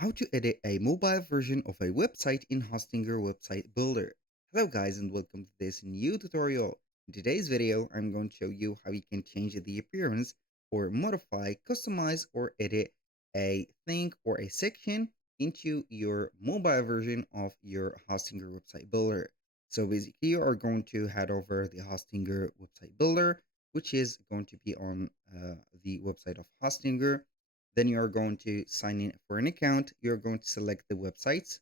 How to edit a mobile version of a website in Hostinger Website Builder. Hello guys and welcome to this new tutorial. In today's video, I'm going to show you how you can change the appearance or modify, customize or edit a thing or a section into your mobile version of your Hostinger Website Builder. So basically you are going to head over the Hostinger Website Builder, which is going to be on the website of Hostinger. Then you are going to sign in for an account. You're going to select the website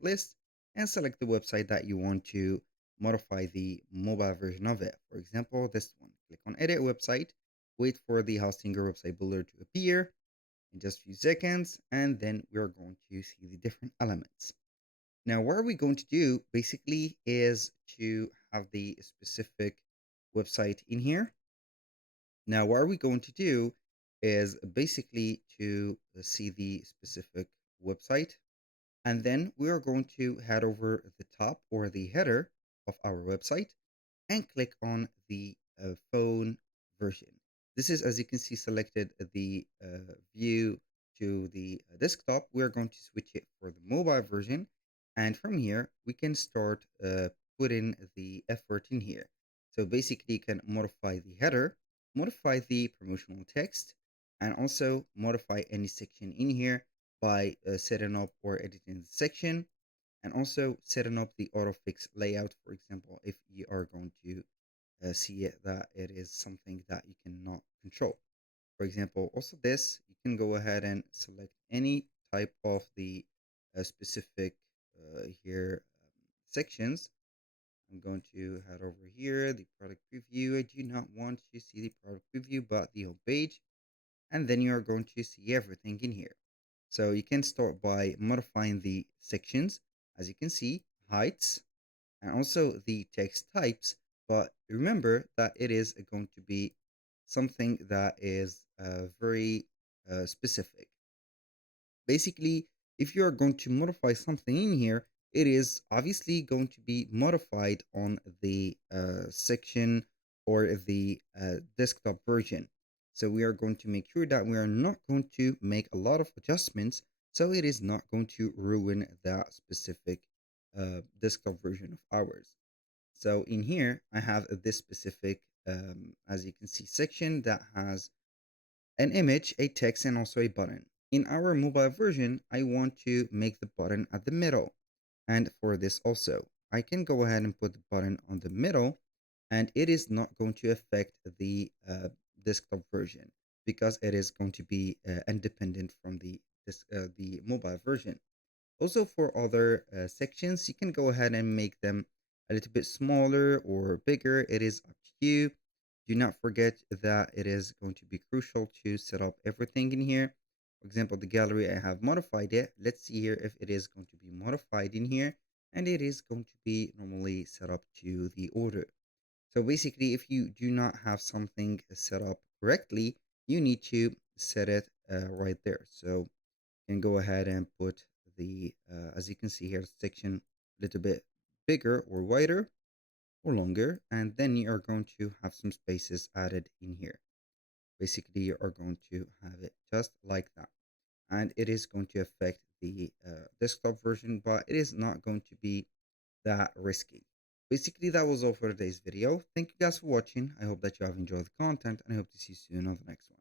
list, and select the website that you want to modify the mobile version of it. For example, this one. Click on edit website, wait for the Hostinger website builder to appear in just a few seconds, and then we're going to see the different elements. Now, what are we going to do basically is to have the specific website in here. Now, what are we going to do is basically to see the specific website, and then we are going to head over the top or the header of our website and click on the phone version. This is, as you can see, selected the view to the desktop. We are going to switch it for the mobile version, and from here we can start putting the effort in here. So basically you can modify the header, modify the promotional text, and also modify any section in here by setting up or editing the section, and also setting up the autofix layout. For example, if you are going to see it that it is something that you cannot control. For example, also this, you can go ahead and select any type of the specific here sections. I'm going to head over here, the product preview. I do not want to see the product preview, but the home page. And then you are going to see everything in here. So you can start by modifying the sections, as you can see, heights, and also the text types. But remember that it is going to be something that is very specific. Basically, if you are going to modify something in here, it is obviously going to be modified on the section or the desktop version. So we are going to make sure that we are not going to make a lot of adjustments, so it is not going to ruin that specific desktop version of ours. So in here, I have this specific, as you can see, section that has an image, a text, and also a button. In our mobile version, I want to make the button at the middle. And for this also, I can go ahead and put the button on the middle, and it is not going to affect the desktop version because it is going to be independent from the mobile version. Also, for other sections, you can go ahead and make them a little bit smaller or bigger. It is up to you. Do not forget that it is going to be crucial to set up everything in here. For example, the gallery, I have modified it. Let's see here if it is going to be modified in here. And it is going to be normally set up to the order. So basically, if you do not have something set up correctly, you need to set it right there. So you can go ahead and put the, as you can see here, section a little bit bigger or wider or longer, and then you are going to have some spaces added in here. Basically, you are going to have it just like that, and it is going to affect the desktop version, but it is not going to be that risky. Basically, that was all for today's video. Thank you guys for watching. I hope that you have enjoyed the content, and I hope to see you soon on the next one.